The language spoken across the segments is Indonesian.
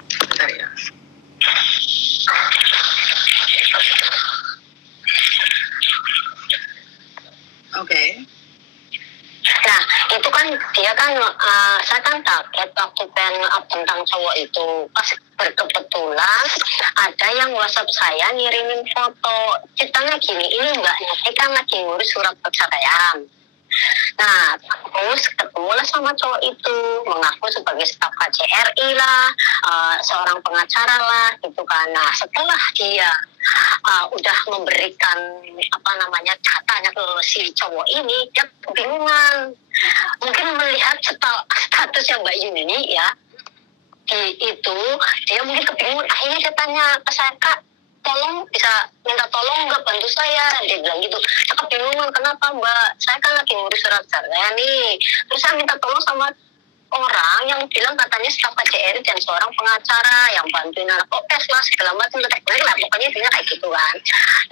Bentar ya. Oke. Nah, itu kan dia kan, saya kan kaget waktu pengen up tentang cowok itu. Pas berkebetulan ada yang WhatsApp saya ngirimin foto. Ceritanya gini, ini mbaknya saya kan lagi ngurus surat perceraian. Nah, terus ketemulah sama cowok itu, mengaku sebagai staf KJRI lah, seorang pengacara lah, gitu kan. Nah, setelah dia udah memberikan datanya ke si cowok ini, dia kebingungan. Mungkin melihat statusnya Mbak Yuni ya, itu dia mungkin kebingungan. Akhirnya dia tanya ke saya, Kak, tolong bisa minta tolong nggak bantu saya, dia bilang gitu. Saya kebingungan, kenapa Mbak, saya kan lagi ngurus surat cerai nih, terus saya minta tolong sama orang yang bilang katanya staf KJRI dan seorang pengacara yang bantuin anak OPS lah segala macam, lah pokoknya intinya kayak gitu kan.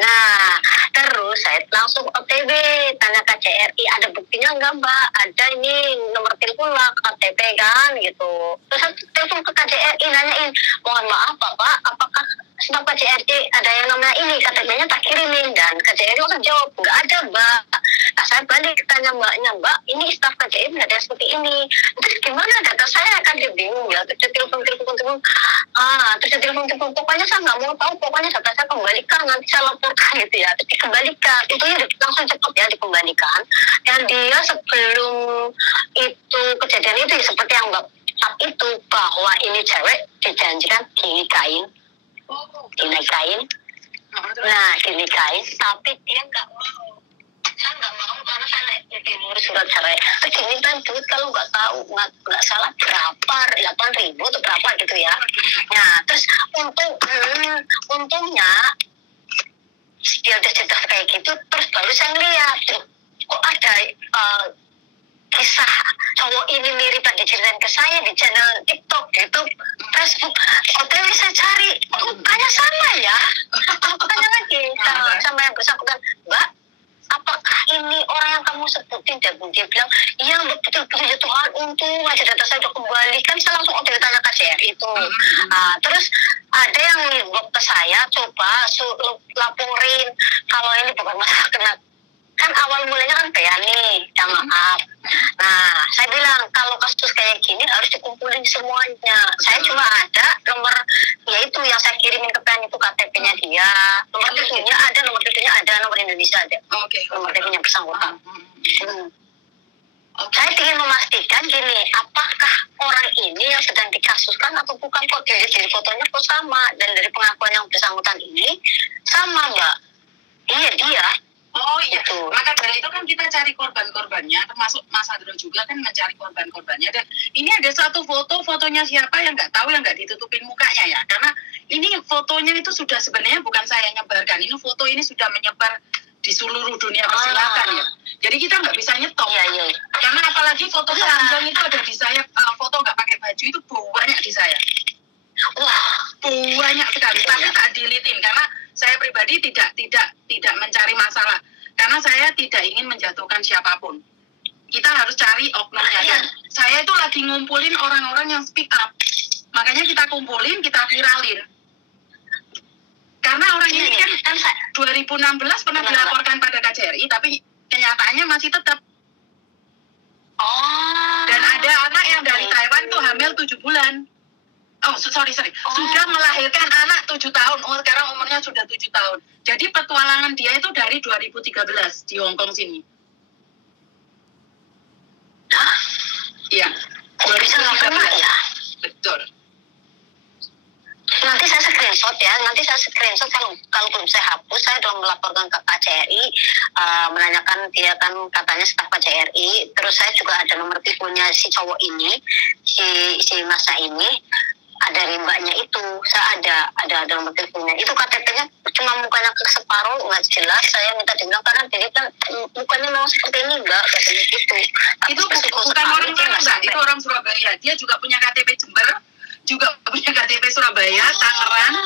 Nah, terus saya langsung OTW tanya KJRI, ada buktinya nggak Mbak, ada ini nomor telepon lah KTP kan gitu. Terus saya telepon ke KJRI nanyain, mohon maaf Bapak, apakah staf KJRI ada yang namanya ini, KTP-nya tak kirimin, dan KJRI langsung jawab nggak ada Mbak. Nah, saya balik tanya mbaknya, Mbak, ini staf KJRI nggak ada yang seperti ini, terus gimana data saya, kan dia bingung ya. Terus dia telepon pokoknya saya nggak mau tahu, pokoknya data saya kembalikan, nanti saya laporkan gitu ya. Terus dikembalikan, itu ya langsung cepat ya dikembalikan. Dan dia sebelum itu kejadian itu ya, seperti yang Mbak itu, bahwa ini cewek dijanjikan dinikahin. Nah, dinikahin, tapi dia nggak mau. Saya nggak mau karena saya lagi ngurus surat cerai. Terus dimintain duit kalau nggak tahu, nggak salah berapa, 8.000 atau berapa gitu ya. Nah, terus untungnya dia udah cerita kayak gitu, terus baru saya ngeliat, kok ada kisah cowok ini mirip yang diceritain ke saya di channel TikTok, YouTube, Facebook. OTW saya cari, mukanya sama ya. Aku tanya lagi sama yang bersangkutan, Mbak, apakah ini orang yang kamu sebutin? Dia bilang, iya betul-betul ya Tuhan, untung aja data saya udah kembali. Kan saya langsung tanya KJRI itu. Terus ada yang ngimbok ke saya, coba laporin kalau ini bukan masalah kena. Kan awal mulanya kan kayak nih, yang maaf. Nah, saya bilang kalau kasus kayak gini harus dikumpulin semuanya. Saya cuma ada nomor, yaitu yang saya kirimin ke PN itu KTP-nya dia. Nomor TV-nya ada, nomor TV-nya ada, nomor Indonesia ada. Nomor TV-nya bersangkutan. Saya ingin memastikan gini, apakah orang ini yang sedang dikasuskan atau bukan, kok jadi fotonya kok sama, dan dari pengakuan yang bersangkutan ini sama Mbak. Iya dia. Oh iya, maka dari itu kan kita cari korban-korbannya, termasuk Mas Adro juga kan mencari korban-korbannya. Dan ini ada satu fotonya siapa yang nggak tahu, yang nggak ditutupin mukanya ya. Karena ini fotonya itu sudah sebenarnya bukan saya nyebarkan, ini foto ini sudah menyebar di seluruh dunia persilatan ya. Jadi kita nggak bisa nyetop. Iya. Karena apalagi foto telanjang itu ada di saya, foto nggak pakai baju itu banyak di saya. Wah, banyak sekali. Tapi tak dilitin karena saya pribadi tidak mencari masalah, karena saya tidak ingin menjatuhkan siapapun. Kita harus cari oknumnya. Dan saya itu lagi ngumpulin orang-orang yang speak up, makanya kita kumpulin, kita viralin. Karena orang ini kan 2016 pernah dilaporkan pada KJRI, tapi kenyataannya masih tetap. Dan ada anak yang dari Taiwan tuh hamil 7 bulan. Sudah melahirkan anak 7 tahun. Sekarang umurnya sudah 7 tahun. Jadi petualangan dia itu dari 2013 di Hong Kong sini. Iya. 2013 ya. Betul. Nanti saya screenshot ya. Kalau belum saya hapus, saya sudah melaporkan ke KJRI, menanyakan dia kan katanya staf KJRI. Terus saya juga ada nomor teleponnya si cowok ini, si masa ini. Ada rimbanya itu, saya ada nomor teleponnya. Itu KTP-nya cuma mukanya ke separuh, nggak jelas. Saya minta dibilang karena dia kan mukanya memang seperti ini, Mbak, katanya gitu. Itu bukan orang Tangerang, Mbak. Itu orang Surabaya. Dia juga punya KTP Jember, juga punya KTP Surabaya, Tangerang.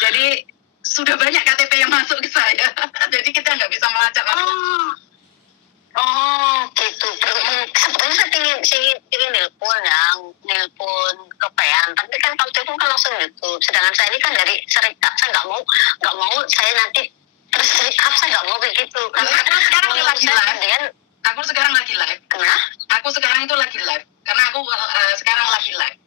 Jadi sudah banyak KTP yang masuk ke saya. Jadi kita nggak bisa melacak langsung. Gitu. Sebetulnya saya ingin nelpon ke PN tapi kan kalau telepon kan langsung YouTube. Sedangkan saya ini kan dari serikat, saya nggak mau saya nanti terus saya nggak mau begitu. Karena aku sekarang lagi live. Kenapa? Aku sekarang itu lagi live karena aku sekarang lagi live.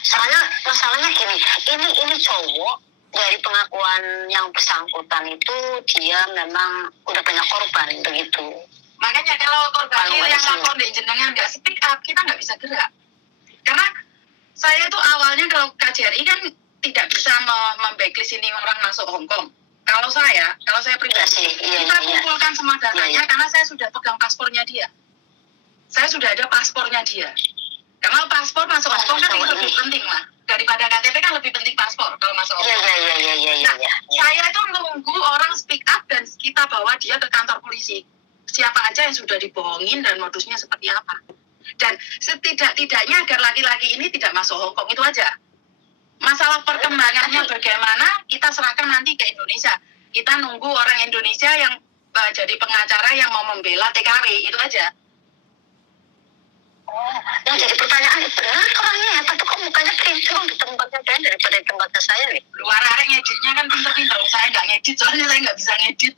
Soalnya masalahnya ini cowok dari pengakuan yang bersangkutan itu dia memang udah banyak korban begitu. Makanya kalau korban yang lapor di jenengan nggak speak up, kita nggak bisa gerak. Karena saya tuh awalnya kalau KJRI kan tidak bisa membacklist ini orang masuk Hong Kong. Kalau saya pribadi, kita kumpulkan semua datanya karena saya sudah pegang paspornya dia. Saya sudah ada paspornya dia. Karena paspor masuk Hong Kong kan lebih penting lah. Daripada KTP kan lebih penting paspor kalau masuk Hong Kong. Saya itu nunggu orang speak up dan kita bawa dia ke kantor polisi. Siapa aja yang sudah dibohongin dan modusnya seperti apa. Dan setidak-tidaknya agar laki-laki ini tidak masuk Hong Kong, itu aja. Masalah perkembangannya bagaimana, kita serahkan nanti ke Indonesia. Kita nunggu orang Indonesia yang jadi pengacara yang mau membela TKW, itu aja. Yang jadi pertanyaan, benar orangnya ya, tapi kok mukanya pintar di tempatnya keren daripada tempatnya saya nih. Luar arek ngeditnya kan pinter-pinter, saya nggak ngedit, soalnya saya nggak bisa ngedit.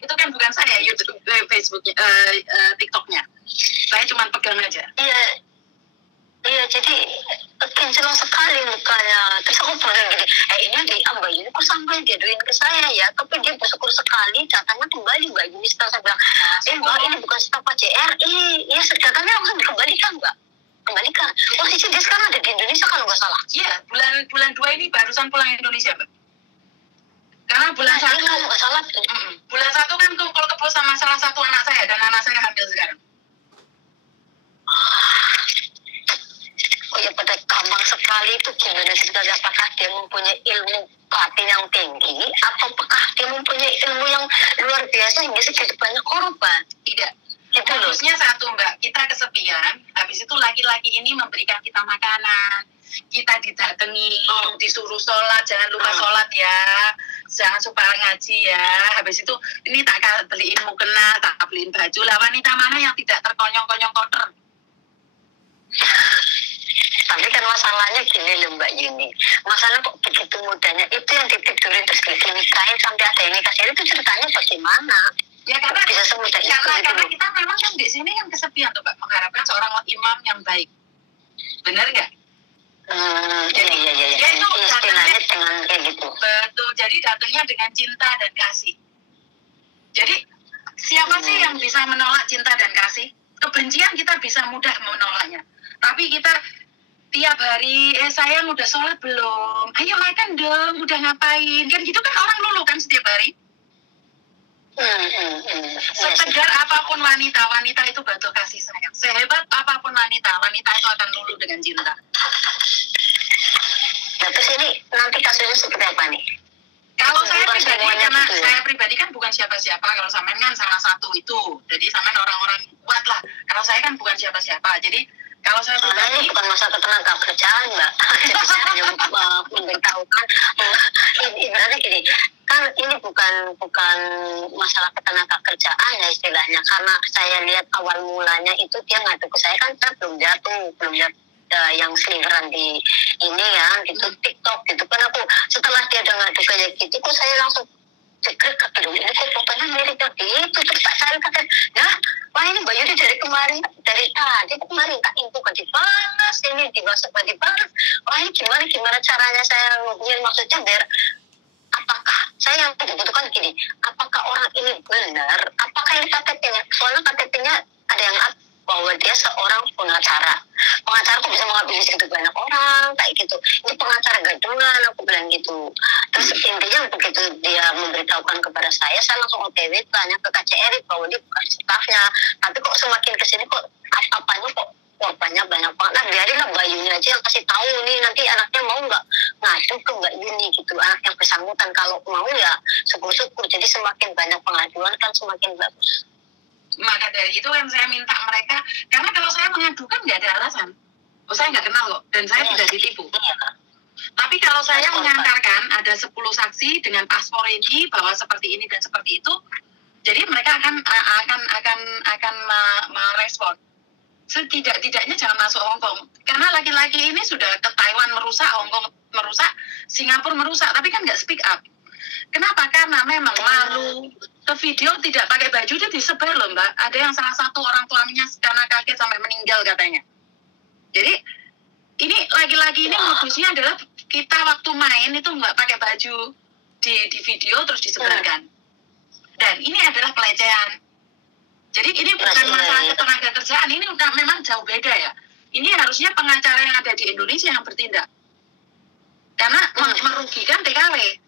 Itu kan bukan saya, YouTube, Facebooknya, TikToknya. Saya cuma pegang aja. Iya, jadi kinclong sekali mukanya. Terus aku bilang gini, ini di Mbak Yuni kok sampai diaduin ke saya ya, tapi dia bersyukur sekali datanya kembali Mbak Yuni. Setelah saya bilang, Mbak ini bukan staf KJRI, ya datanya langsung dikembalikan Mbak. Kembalikan. Posisi dia sekarang ada di Indonesia kalau nggak salah. Iya, bulan 2 ini barusan pulang Indonesia Mbak. Karena bulan 1 nggak salah. Bulan 1 kan kumpul kebo sama salah satu anak saya dan anak saya hamil sekarang. Oh ya, pada gampang sekali itu gimana sebenarnya, apakah dia mempunyai ilmu batin yang tinggi atau apakah dia mempunyai ilmu yang luar biasa hingga segitu banyak korban? Tidak. Harusnya satu Mbak, kita kesepian, habis itu laki-laki ini memberikan kita makanan, kita didatangi, disuruh sholat, jangan lupa sholat ya, jangan lupa ngaji ya, habis itu ini tak beliin mukena, tak beliin baju lah. Wanita mana yang tidak terkonyong-konyong kotor? Tapi kan masalahnya gini loh Mbak Yuni, masalah kok begitu mudahnya itu yang ditidurin terus dinikahin sampai ada yang nikah, itu ceritanya bagaimana? Ya karena bisa semudah itu karena kita memang kan di sini kan kesepian tuh Mbak, mengharapkan seorang imam yang baik, benar nggak? Jadi dia itu istilahnya dengan kayak gitu. Betul, jadi datangnya dengan cinta dan kasih. Jadi siapa sih yang bisa menolak cinta dan kasih? Kebencian kita bisa mudah menolaknya, tapi kita tiap hari, sayang udah sholat belum? Ayo makan dong, udah ngapain? Kan gitu kan orang lulu kan setiap hari. Setegar apapun wanita itu butuh kasih sayang. Sehebat apapun wanita itu akan lulu dengan cinta. Nah, terus ini nanti kasusnya seperti apa nih? Kalau saya pribadi, karena saya pribadi kan bukan siapa-siapa. Kalau sampean kan salah satu itu. Jadi sampean orang-orang kuat lah. Kalau saya kan bukan siapa-siapa. Jadi kalau saya pribadi, bukan masalah tenaga kerjaan Mbak. Jadi saya hanya memberitahukan. Ibaratnya gini, kan ini bukan masalah ketenaga kerjaan ya istilahnya. Karena saya lihat awal mulanya itu dia ngadu ke saya kan, saya belum jatuh yang seliveran di ini ya, gitu TikTok gitu kan. Aku setelah dia udah ngadu kayak gitu, kok saya langsung cekrek, aduh ini kok fotonya mirip gitu. Terus tak cari kakek, ya wah ini Mbak Yudi dari kemarin, dari tadi kemarin tak info gak dibalas, ini dibahas gak dibalas. Wah ini gimana caranya saya ngubungin, maksudnya biar apakah saya yang dibutuhkan gini, apakah orang ini benar, apakah ini KTP-nya, soalnya KTP-nya ada yang bahwa dia seorang pengacara kok bisa mengambil segitu banyak orang kayak gitu, ini pengacara gadungan, aku bilang gitu. Terus intinya begitu dia memberitahukan kepada saya langsung OTW tanya ke KJRI bahwa dia bukan stafnya, tapi kok semakin kesini kok apanya kok korbannya banyak banget. Nah biarinlah Mbak Yuni aja yang kasih tahu nih, nanti anaknya mau nggak ngadu ke Mbak Yuni gitu, anak yang bersangkutan. Kalau mau ya syukur-syukur, jadi semakin banyak pengaduan kan semakin bagus. Maka dari itu yang saya minta mereka, karena kalau saya mengadukan nggak ada alasan. Saya nggak kenal kok, dan saya tidak ditipu. Tapi kalau saya mengantarkan ada 10 saksi dengan paspor ini bahwa seperti ini dan seperti itu, jadi mereka akan merespon. setidak-tidaknya jangan masuk Hong Kong. Karena laki-laki ini sudah ke Taiwan merusak, Hong Kong merusak, Singapura merusak, tapi kan nggak speak up. Kenapa? Karena memang malu. Ke video tidak pakai baju dia disebar loh Mbak. Ada yang salah satu orang tuanya karena kaget sampai meninggal katanya. Jadi ini lagi-lagi ini modusnya adalah kita waktu main itu nggak pakai baju di video terus disebarkan. Dan ini adalah pelecehan. Jadi ini bukan masalah ketenaga kerjaan, ini udah memang jauh beda ya. Ini harusnya pengacara yang ada di Indonesia yang bertindak. Karena merugikan TKW.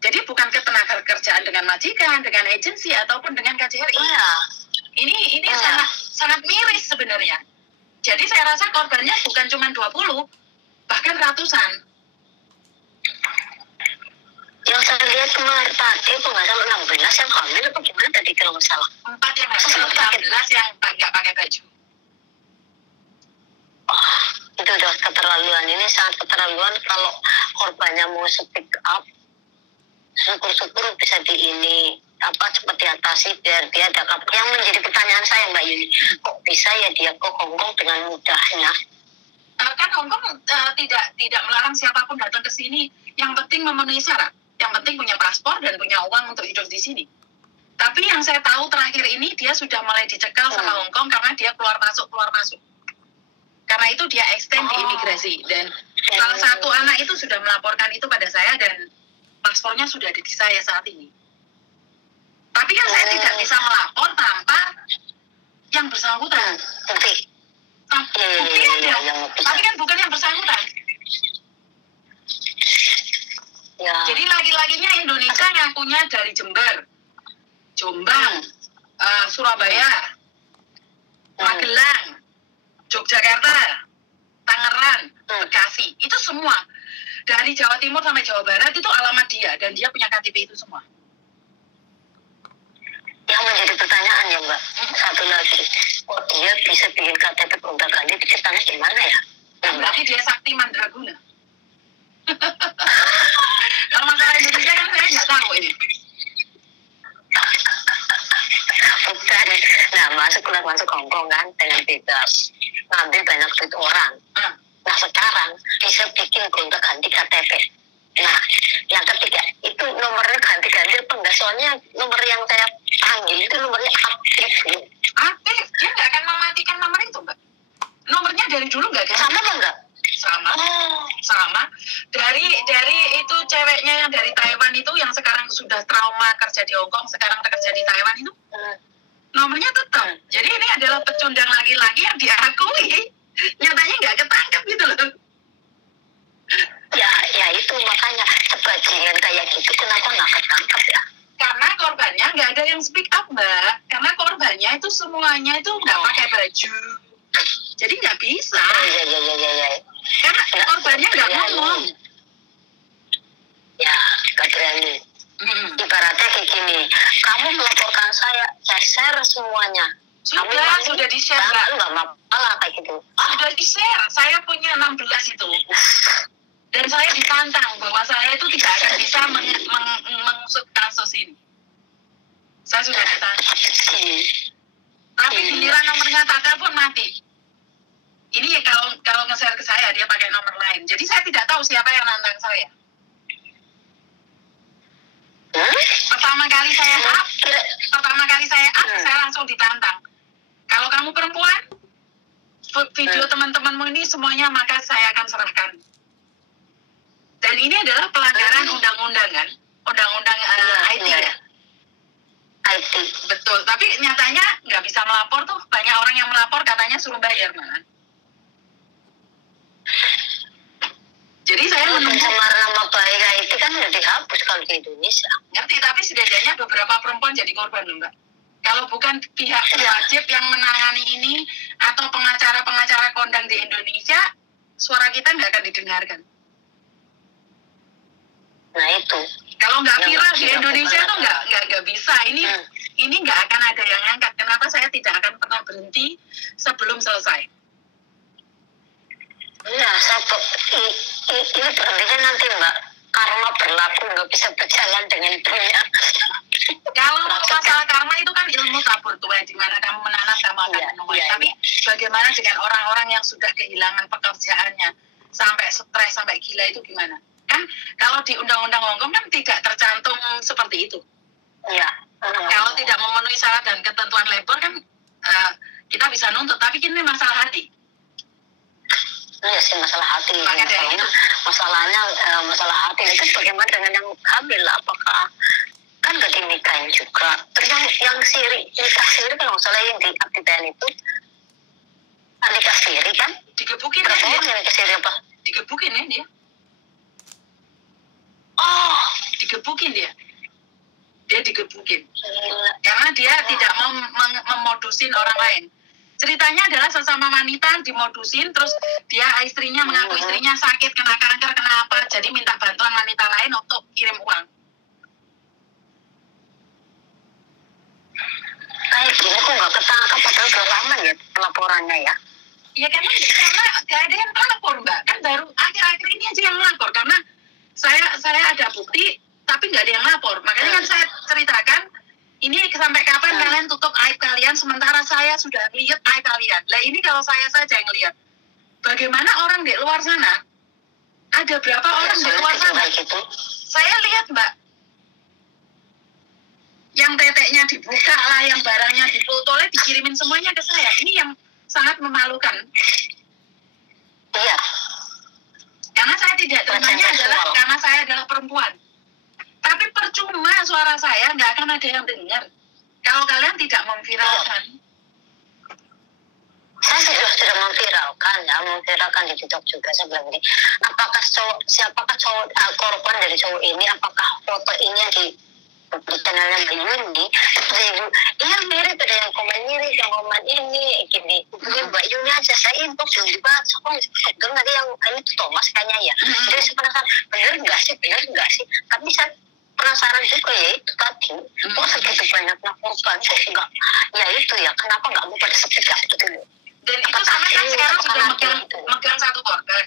Jadi bukan ketenaga kerjaan dengan majikan, dengan agensi ataupun dengan KJRI. Ini sangat miris sebenarnya. Jadi saya rasa korbannya bukan cuma 20, bahkan ratusan. Yang saya lihat kemarin tadi itu nggak sampai 16 yang hamil apa gimana tadi kalau nggak salah? 4 yang hamil, 16 yang nggak pakai baju. Oh, itu udah keterlaluan. Ini sangat keterlaluan kalau korbannya mau speak up. Syukur-syukur bisa cepat diatasi biar dia ada kapal. Yang menjadi pertanyaan saya Mbak Yuni, kok bisa ya dia ke Hongkong dengan mudahnya? Kan Hongkong tidak melarang siapapun datang ke sini. Yang penting memenuhi syarat. Yang penting punya paspor dan punya uang untuk hidup di sini. Tapi yang saya tahu terakhir ini dia sudah mulai dicekal sama Hongkong karena dia keluar masuk. Karena itu dia extend di imigrasi dan salah satu anak itu sudah melaporkan itu pada saya dan paspornya sudah ada di saya saat ini. Tapi kan saya tidak bisa melapor tanpa yang bersangkutan. Bukti ada, tapi kan bukan yang bersangkutan. Jadi lagi-laginya Indonesia ngakunya dari Jember, Jombang, Surabaya, Magelang, Yogyakarta, Tangerang, Bekasi, itu semua. Dari Jawa Timur sampai Jawa Barat itu alamat dia dan dia punya KTP itu semua. Yang menjadi pertanyaan ya Mbak, satu lagi, kok dia bisa bikin KTP gonta-ganti ceritanya gimana ya? Berarti dia sakti mandraguna. Kalau masalah Indonesia kan saya nggak tahu ini. Bukan. Nah masuk Hongkong kan dengan bebas, ngambil banyak duit orang. Nah sekarang bisa bikin gonta-ganti KTP. Nah yang ketiga itu nomornya ganti-ganti apa enggak? Soalnya nomor yang saya panggil itu nomornya aktif. Aktif? Dia nggak akan mematikan nomor itu Mbak. Nomornya dari dulu nggak ganti. Sama apa enggak? Sama. Dari itu ceweknya yang dari Taiwan itu yang sekarang sudah trauma kerja di Hongkong, sekarang kerja di Taiwan itu nomornya tetap. Jadi ini adalah pecundang laki-laki yang diakui nyatanya nggak ketangkep gitu loh. Ya itu makanya sebajingan kayak gitu kenapa nggak ketangkep ya? Karena korbannya nggak ada yang speak up Mbak. Karena korbannya itu semuanya itu nggak pakai baju. Jadi nggak bisa. Ya. Karena korbannya nggak ngomong. Ya, nggak berani. Ibaratnya kayak gini, kamu melaporkan saya share semuanya. Sudah di-share Mbak. Nggak masalah kayak gitu. Sudah di-share. Saya punya 16 itu. Dan saya ditantang bahwa saya itu tidak akan bisa mengusut kasus ini. Saya sudah ditantang. Tapi giliran nomornya tak telepon mati. Ini kalau nge-share ke saya dia pakai nomor lain. Jadi saya tidak tahu siapa yang nantang saya. Pertama kali saya up, saya langsung ditantang. Kalau kamu perempuan, video teman-temanmu ini semuanya maka saya akan serahkan. Dan ini adalah pelanggaran undang-undang kan, undang-undang IT ya. IT. Betul. Tapi nyatanya nggak bisa melapor tuh. Banyak orang yang melapor katanya suruh bayar malah. Jadi saya menunggu. Pencemaran nama baik IT kan udah dihapus kalau di Indonesia. Ngerti, tapi setidaknya beberapa perempuan jadi korban loh Mbak. Kalau bukan pihak wajib yang menangani ini atau pengacara-pengacara kondang di Indonesia, suara kita nggak akan didengarkan. Nah itu. Kalau nggak viral di Indonesia tuh nggak bisa. Ini nggak akan ada yang angkat. Kenapa saya tidak akan pernah berhenti sebelum selesai? Iya, ini berhentinya nanti Mbak. Karma berlaku nggak bisa berjalan dengan dunia. Kalau masalah karma itu kan ilmu tabur tuai, di mana kamu menanam kamu akan menuai. Tapi bagaimana dengan orang-orang yang sudah kehilangan pekerjaannya, sampai stres, sampai gila, itu gimana? Kan kalau di undang-undang Hongkong kan tidak tercantum seperti itu. Iya. Kalau tidak memenuhi syarat dan ketentuan labor kan kita bisa nuntut, tapi ini masalah hati. Iya sih, masalah hati. Masalahnya masalah hati itu bagaimana dengan yang hamil? Apakah kan gak dinikahin juga? Terus yang nikah siri kalau nggak salah yang di aktivitas itu nikah siri kan? Digebukin berapa ya orang yang nikah siri apa? Digebukin ya dia. Oh, digebukin dia digebukin karena dia tidak mau memodusin orang lain. Ceritanya adalah sesama wanita dimodusin, terus dia istrinya mengaku istrinya sakit, kena kanker, kena apa, jadi minta bantuan wanita lain untuk kirim uang. Kayak gini kok nggak ketangkap, padahal udah lama ya laporannya ya. Ya karena nggak ada yang melapor, Mbak. Kan baru akhir-akhir ini aja yang melapor, karena saya ada bukti tapi nggak ada yang lapor. Makanya kan saya ceritakan ini sampai kapan kalian tutup aib kalian sementara saya sudah lihat aib kalian. Lah ini kalau saya saja yang lihat, bagaimana orang di luar sana? Ada berapa orang di luar sana? Saya lihat, Mbak, yang teteknya dibuka lah, yang barangnya dipotolnya dikirimin semuanya ke saya. Ini yang sangat memalukan. Iya. Karena saya tidak terimanya adalah karena saya adalah perempuan. Tapi percuma suara saya, nggak akan ada yang dengar kalau kalian tidak memviralkan. Saya sudah memviralkan di TikTok juga sebelum ini. Siapakah cowok korban dari cowok ini? Apakah foto ini yang di channelnya Mbak Yuni? Iya mirip, ada yang komen mirip, yang komen ini gini. Mbak Yuni aja saya inbox juga. Kok nanti yang ini tuh Thomas kayaknya ya. Jadi saya penasaran, bener nggak sih? Tapi saya penasaran juga ya itu tadi. Kok segitu banyaknya korban kok enggak? Ya itu ya, kenapa nggak mau pada sepikat gitu? Dan itu sama kan sekarang sudah megang satu korban.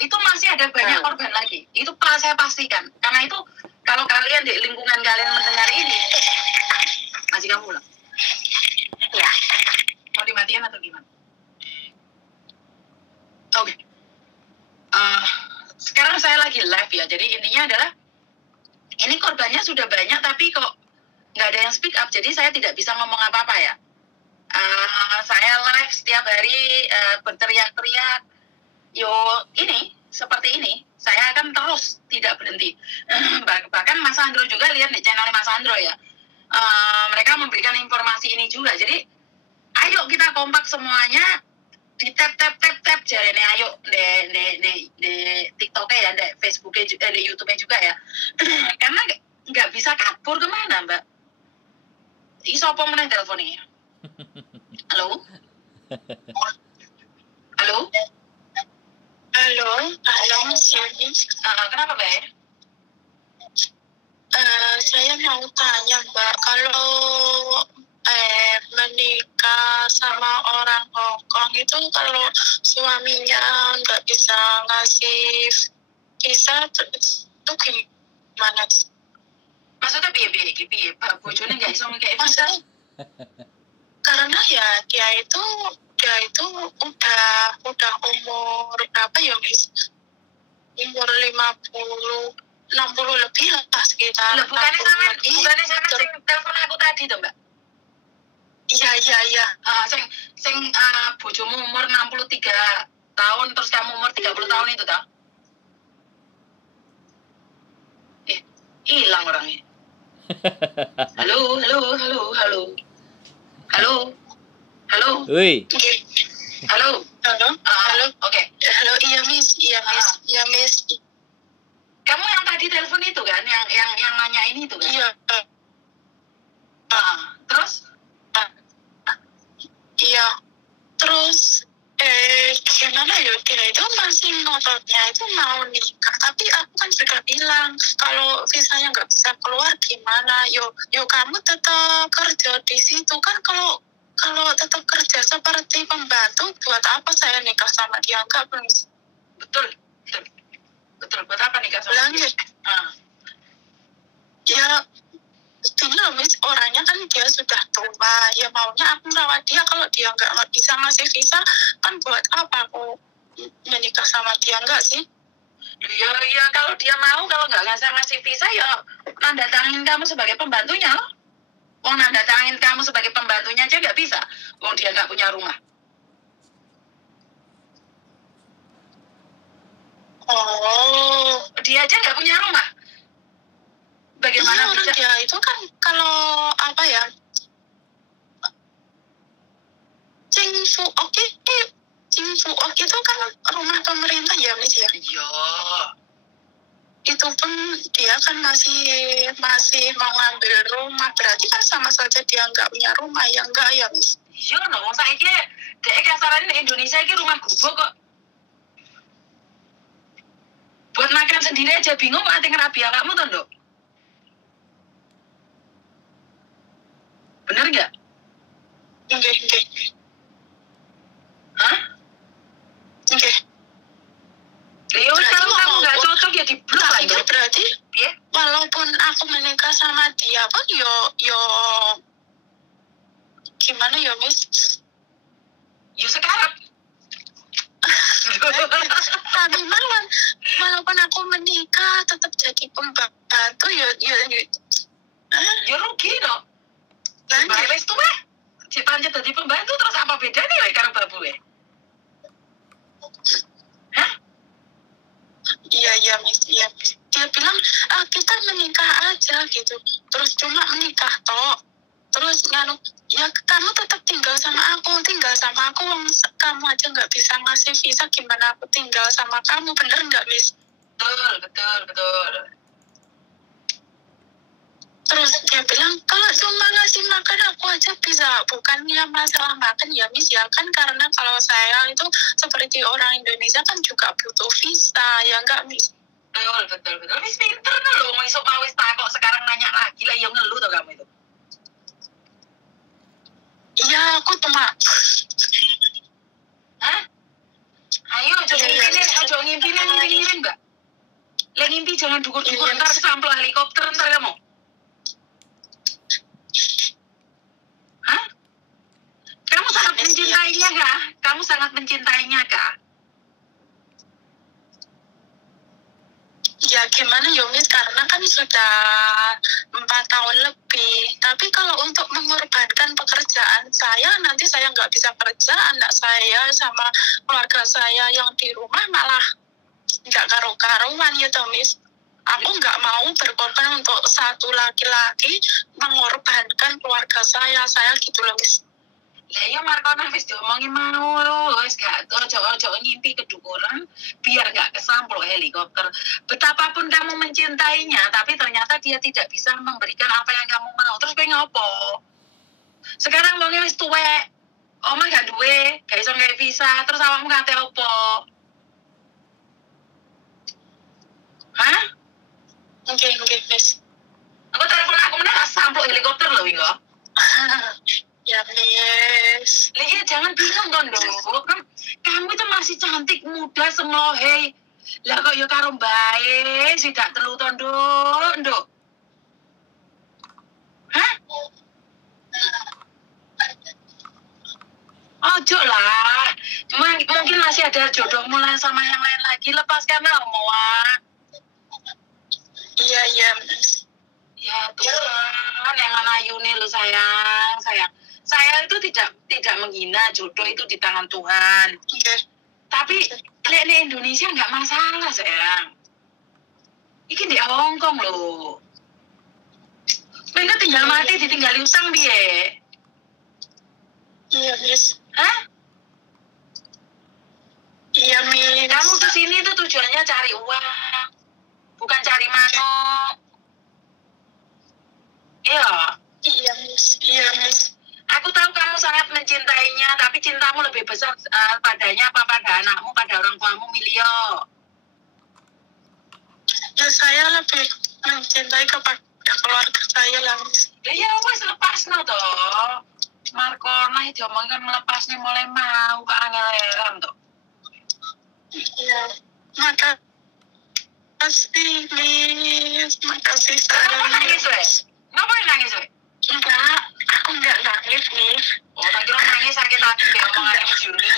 Itu masih ada banyak korban lagi. Itu saya pastikan. Karena itu kalau kalian di lingkungan kalian mendengar ini, masih kamu ulang. Ya. Mau dimatikan atau gimana? Oke. Sekarang saya lagi live ya. Jadi intinya adalah ini korbannya sudah banyak tapi kok nggak ada yang speak up. Jadi saya tidak bisa ngomong apa-apa ya. Saya live setiap hari berteriak-teriak. Yo ini seperti ini saya akan terus tidak berhenti. Bahkan Mas Andro juga lihat di channel Mas Andro ya, mereka memberikan informasi ini juga. Jadi ayo kita kompak semuanya, di tap jarene ayo di TikToknya ya, di Facebooknya juga, di YouTube-nya juga ya. Karena nggak bisa kabur kemana, Mbak. Iso apa meneh teleponnya? Halo? Halo Mas Yuni. Kenapa, Mbak? Saya mau tanya, Mbak, kalau menikah sama orang Hongkong itu kalau suaminya nggak bisa ngasih visa itu gimana? Maksudnya piye? Bojone nggak bisa ngekei visa? Karena ya dia itu udah umur berapa ya, Miss? Umur 60 lebih lah sekitar. Bukannya sama sing telepon aku tadi tuh, Mbak? Iya. Sing bojomu umur 63 tahun terus kamu umur 30 tahun itu toh? Hilang orangnya. Halo. Woi. Halo. Oke. Halo, iya Miss. Kamu yang tadi telepon itu kan, yang nanya ini itu kan? Iya. Terus? Iya. Terus gimana ya, dia itu masih ngototnya itu mau nikah, tapi aku kan sudah bilang kalau visanya nggak bisa keluar gimana, yo kamu tetap kerja di situ kan. Kalau tetap kerja seperti pembantu, buat apa saya nikah sama dia? Enggak, betul. Buat apa nikah sama dia? Ya, gini loh, Miss, ya maunya aku merawat dia. Kalau dia nggak bisa ngasih visa, kan buat apa aku menikah sama dia, enggak sih? Ya kalau dia mau, kalau nggak ngasih visa ya tanda tangin kamu sebagai pembantunya loh. Wong nanda tangin kamu sebagai pembantunya aja nggak bisa. Wong dia nggak punya rumah. Oh, Dia aja nggak punya rumah. Bagaimana bisa? Dia itu kan kalau apa ya? Cingfuok itu kan rumah pemerintah ya, Miss ya? Iya. Itu pun dia kan masih mau ngambil rumah, berarti kan sama saja dia nggak punya rumah, ya enggak ya, Miss? Iya, no, saiki dek kasaran di Indonesia ini rumah gubuk kok. Buat makan sendiri aja bingung kok ati ngerabi kamu tuh, Nduk. Bener nggak? Oke. Hah? Oke. Ya kalau kamu nggak cocok ya diblok lah, Itu Nduk. berarti Ya. walaupun aku menikah sama dia pun yo gimana ya, Miss? Yo sekarang. Tapi walaupun aku menikah tetap jadi pembantu yo Ya rugi no. Lanjut. Bae wis tuwe. Dipancet dadi pembantu terus apa bedanya lek karo babuke? Hah? Iya, Miss. Iya. Dia bilang, kita menikah aja gitu. Terus cuma menikah toh. Terus ya kamu tetap tinggal sama aku. Kamu aja nggak bisa ngasih visa, gimana aku tinggal sama kamu? Bener nggak, Miss? Betul. Terus dia bilang, kalau cuma ngasih makan aku aja bisa. Bukannya masalah makan ya, Miss, ya kan, karena kalau saya itu seperti orang Indonesia kan juga butuh visa, ya enggak, Miss? Betul. Wis pinter lho, esuk mau wis takok sekarang nanya lagi lah yang ngeluh tuh kamu itu. Iya, aku cuma... Hah? Ayo, ojo ngimpin, Mbak. Lek ngimpi jangan dukur-dukur, ntar kesamplok helikopter ntar kamu. Hah? Kamu sangat mencintainya kah? Kamu sangat mencintainya kah? Ya gimana ya, Miss, karena kan sudah 4 tahun lebih. Tapi kalau untuk mengorbankan pekerjaan saya, nanti saya nggak bisa kerja, anak saya sama keluarga saya yang di rumah malah nggak karu-karuan ya toh, Miss. Aku nggak mau berkorban untuk satu laki-laki mengorbankan keluarga saya gitu loh, Miss. Lah ya Markona wis diomongin mau wis gak ojo ngimpi kedukuran biar gak kesamplok helikopter. Betapapun kamu mencintainya tapi ternyata dia tidak bisa memberikan apa yang kamu mau. Terus kowe ngopo? Sekarang wonge wis tuwek. Omah gak duwe, gak iso gawe visa, terus awakmu kate opo? Hah? Oke, Miss. Aku telepon aku meneh samplok helikopter lho wingo. Ya, Miss. Iya, jangan bingung toh, Nduk. Kamu itu masih cantik, muda, semlohe. Lah kok ya karo bae, sidak telu toh, Nduk. Hah? Ojo lah. Mungkin masih ada jodoh mulai sama yang lain lagi. Lepaskan Wak. Iya, Miss. Ya Tuhan, yang ayune lo sayang. Saya itu tidak menghina, jodoh itu di tangan Tuhan. Oke. Tapi lek Indonesia nggak masalah sayang. Iki di Hong Kong loh. Mereka tinggal mati ditinggali utang biye. Iya, Miss. Hah? Iya, Miss. Kamu kesini tuh tujuannya cari uang, bukan cari manuk. Iya. Iya, Miss. Aku tahu kamu sangat mencintainya, tapi cintamu lebih besar padanya apa pada anakmu, pada orang tuamu, Milio? Ya, saya lebih mencintai kepada keluarga saya lah, Miss. Ya wes lepasno toh. Markona itu omongin melepasnya mulai mau ke angel-angelan toh. Iya. Makasih, Miss. Makasih, Kenapa nangis, Miss. wes? Ngapain nangis, wes? Enggak. Aku nggak nangis nih. Oh, tak kira nangis sakit hati be omongan Mas Juni.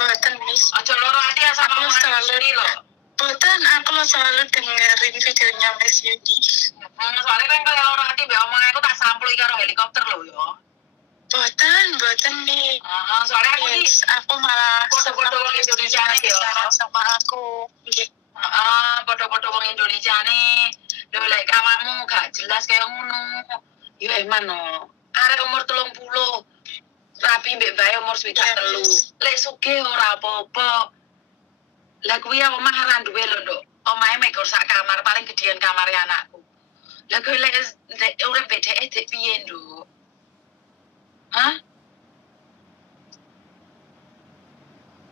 Boten Miss. Aja loro hati ya sama Aku omongan Mas selalu- Juni loh. Boten, aku selalu dengerin videonya Miss Yudi. Soalnya kan kalau loro hati be omongan aku tak sampul karo helikopter loh yo. Boten nih. Soalnya aku nih Yes, aku malah Foto-foto wong Indonesia nih, yo. sama aku. Gitu. Foto-foto wong Indonesia nih. Lho lek awakmu gak jelas kayak ngono. Yo eman no. Arek umur 30. Rapi mbek bae umur 23. Lek sugih ora apa-apa. Lah kuwi omah ra duwe lho, Nduk. Omahe mek sak kamar, paling gedean kamare anakku. Lah kuwi lek urip bedeke dek piye, Nduk? Hah?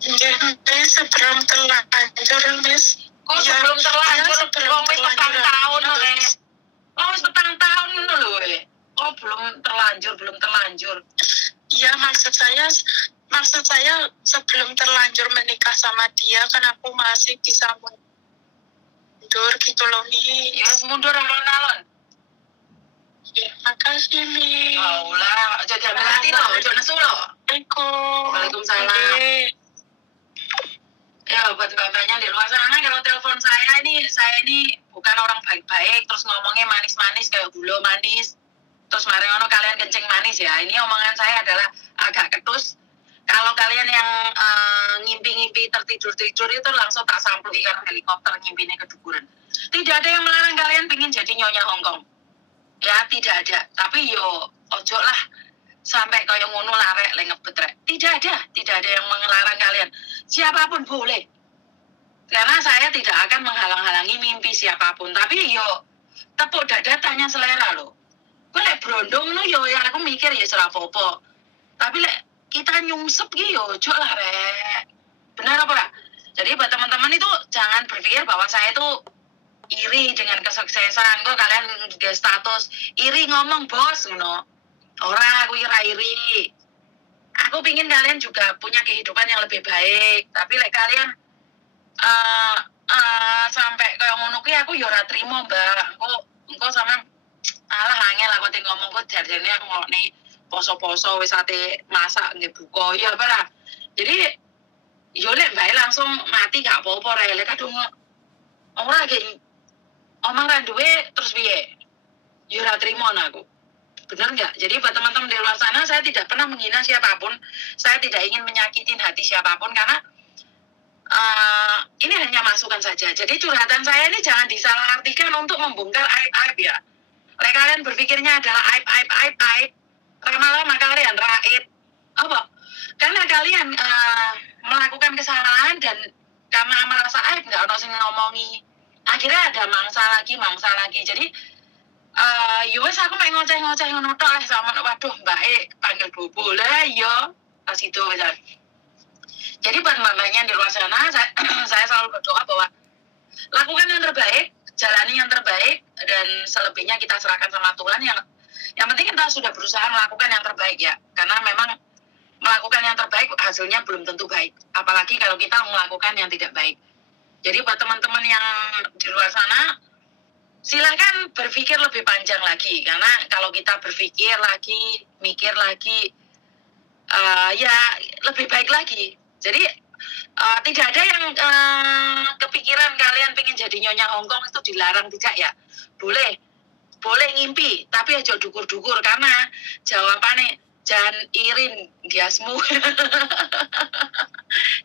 Jadi sebelum terlanjur Miss. Kok Ya, sebelum terlanjur, ya, sebelum wong wis petang terlanjur. tahun lho, Rek. Oh, wis petang tahun ngono lho, Rek. Oh, belum terlanjur. Iya, maksud saya sebelum terlanjur menikah sama dia kan aku masih bisa mundur gitu loh Mi. Ya wis mundur alon-alon. Ya, makasih Mi. Oh lah, aja diambil hati lho, aja nesu lho. Waalaikumsalam. Oke. Ya, buat bapaknya di luar sana, kalau telepon saya ini bukan orang baik-baik, terus ngomongnya manis-manis kayak gula manis, terus mari ngono kalian kencing manis ya. Ini omongan saya adalah agak ketus. Kalau kalian yang ngimpi-ngimpi tertidur-tidur itu langsung tak sampuli karena helikopter ngimpinya kedukuran. Tidak ada yang melarang kalian pengen jadi nyonya Hongkong. Ya, tidak ada. Tapi yo ojo lah sampai kayak ngono larek le ngebet rek. Tidak ada yang melarang kalian. Siapapun boleh. Karena saya tidak akan menghalang-halangi mimpi siapapun. Tapi yo tepuk dada tanya selera loh. Gue lek brondong no yo yang aku mikir ya serah apa. Tapi lek kita nyungsep gitu yo ojo lah rek. Benar apa gak? Jadi buat teman-teman itu jangan berpikir bahwa saya itu iri dengan kesuksesan. Kok kalian di status iri ngomong bos ngono. Ora aku iri. Aku pingin kalian juga punya kehidupan yang lebih baik. Tapi lek kalian sampai kayak ngono kuwi aku yo ora trimo, Mbak. Engko sama alah angel aku ting ngomong kok jarjane aku ngene poso-poso wis ate masak nggih buka. Ya apa lah. Jadi yo lek bae langsung mati gak apa-apa rek. Lek kadung ora ge omong ra duwe terus piye? Yo ora trimo aku. Benar nggak? Jadi buat teman-teman di luar sana, saya tidak pernah menghina siapapun. Saya tidak ingin menyakitin hati siapapun karena ini hanya masukan saja. Jadi curhatan saya ini jangan disalahartikan untuk membongkar aib-aib ya. Lek kalian berpikirnya adalah aib. Lama-lama kalian raib. Apa? Karena kalian melakukan kesalahan dan karena merasa aib nggak ono sing ngomongi. Akhirnya ada mangsa lagi. Jadi wes aku main ngoceh-ngoceh ngono tok sama waduh Mbak panggil bobo lah yo pas itu besar. Jadi buat mbak-mbaknya di luar sana saya selalu berdoa bahwa lakukan yang terbaik, jalani yang terbaik dan selebihnya kita serahkan sama Tuhan. Yang penting kita sudah berusaha melakukan yang terbaik ya. Karena memang melakukan yang terbaik hasilnya belum tentu baik. Apalagi kalau kita melakukan yang tidak baik. Jadi buat teman-teman yang di luar sana silahkan berpikir lebih panjang lagi, karena kalau kita berpikir lagi, mikir lagi, ya lebih baik lagi. Jadi tidak ada yang kepikiran kalian pengen jadi nyonya Hongkong itu dilarang, tidak ya. Boleh ngimpi, tapi aja dukur-dukur karena jawabannya jangan irin diasmu.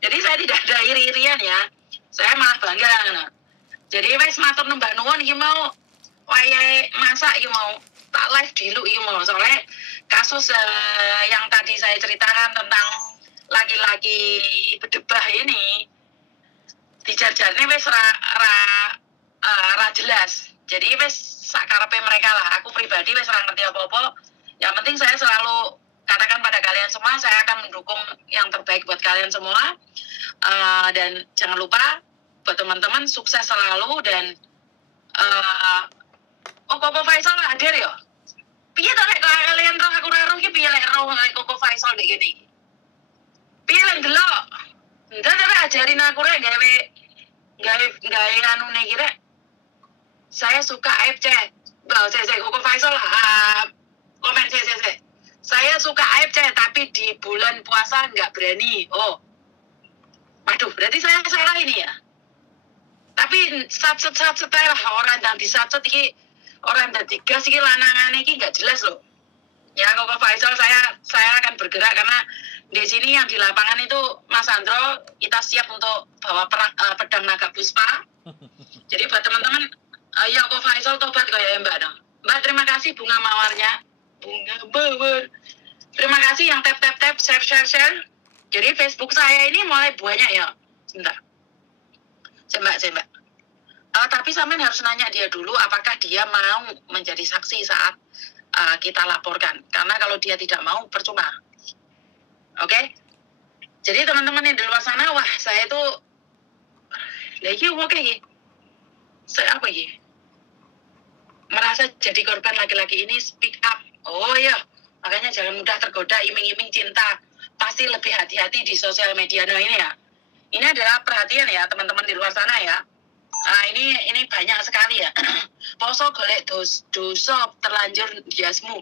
Jadi saya tidak ada iri-irian ya, saya malah bangga. Jadi wes matur nembah nuwun iki mau wayahe masak iki mau tak live dulu iki mau soalnya kasus yang tadi saya ceritakan tentang laki-laki berdebah ini dijarjarne wes ra jelas. Jadi wes sakarepe mereka lah. Aku pribadi wes ora ngerti apa-apa. Yang penting saya selalu katakan pada kalian semua saya akan mendukung yang terbaik buat kalian semua. Dan jangan lupa buat teman-teman sukses selalu dan Koko Faisal hadir ya. Piye to lek kalian roh aku roh iki piye lek roh Koko Faisal nek kene iki. Piye lek delok. Ndak ajarin aku rek gawe anu nek iki rek. Saya suka FC. Saya Koko Faisal komen saya. Saya suka AFC tapi di bulan puasa nggak berani. Oh, waduh, berarti saya salah ini ya. Tapi satset lah orang yang di satset ini orang yang gas ini lanangan ini nggak jelas loh. Ya, Koko Faisal saya akan bergerak karena di sini yang di lapangan itu Mas Andro kita siap untuk bawa pedang naga puspa. Jadi buat teman-teman, ya Koko Faisal tobat kayak Mbak dong. Mbak terima kasih bunga mawarnya. Bunga mawar. Terima kasih yang tap share. Jadi Facebook saya ini mulai banyak ya. Sebentar. Mbak. Tapi sampean harus nanya dia dulu apakah dia mau menjadi saksi saat kita laporkan. Karena kalau dia tidak mau percuma. Oke? Jadi teman-teman yang di luar sana, wah saya itu lagi oke iki. Saya apa iki? Merasa jadi korban laki-laki ini speak up. Oh iya, makanya jangan mudah tergoda iming-iming cinta. Pasti lebih hati-hati di sosial media. Nah ini ya, ini adalah perhatian ya teman-teman di luar sana ya. Ini banyak sekali ya. Poso golek dosa terlanjur diasmu.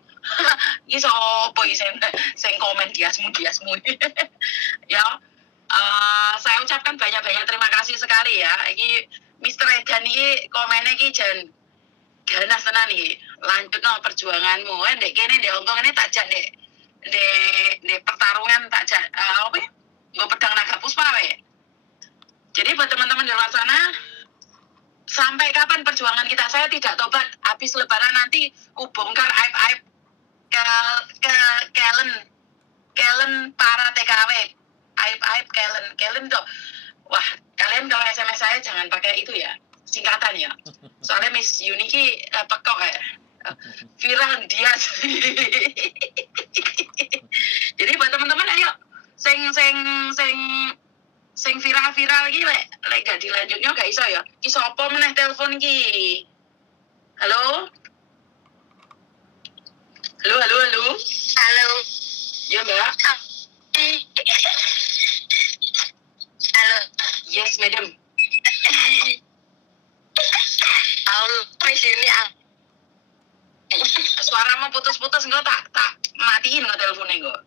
Ini sopo sing komen diasmu. Ya, saya ucapkan banyak-banyak terima kasih sekali ya. Ini Mr. Edan ini komennya ini jangan ganas tenan iki. Lanjutno perjuanganmu. Ndek kene ndek Hongkong ini tak jak ndek pertarungan tak jak apa ya? Nggo pedang naga puspa we. Jadi buat teman-teman di luar sana, sampai kapan perjuangan kita? Saya tidak tobat. Habis lebaran nanti ku bongkar aib-aib Kellen para TKW. Aib-aib Kellen tuh. Wah, kalian kalau SMS saya jangan pakai itu ya. Singkatan ya. Soalnya Miss Yuniki pekok ya. Viral dia. Jadi buat teman-teman ayo sing viral iki lek gak dilanjutnya gak iso ya. Ki sapa meneh telepon ki? Halo? Halo. Ya, Mbak. Halo. Yes, madam. Suaramu putus-putus enggak tak matiin enggak teleponnya enggak.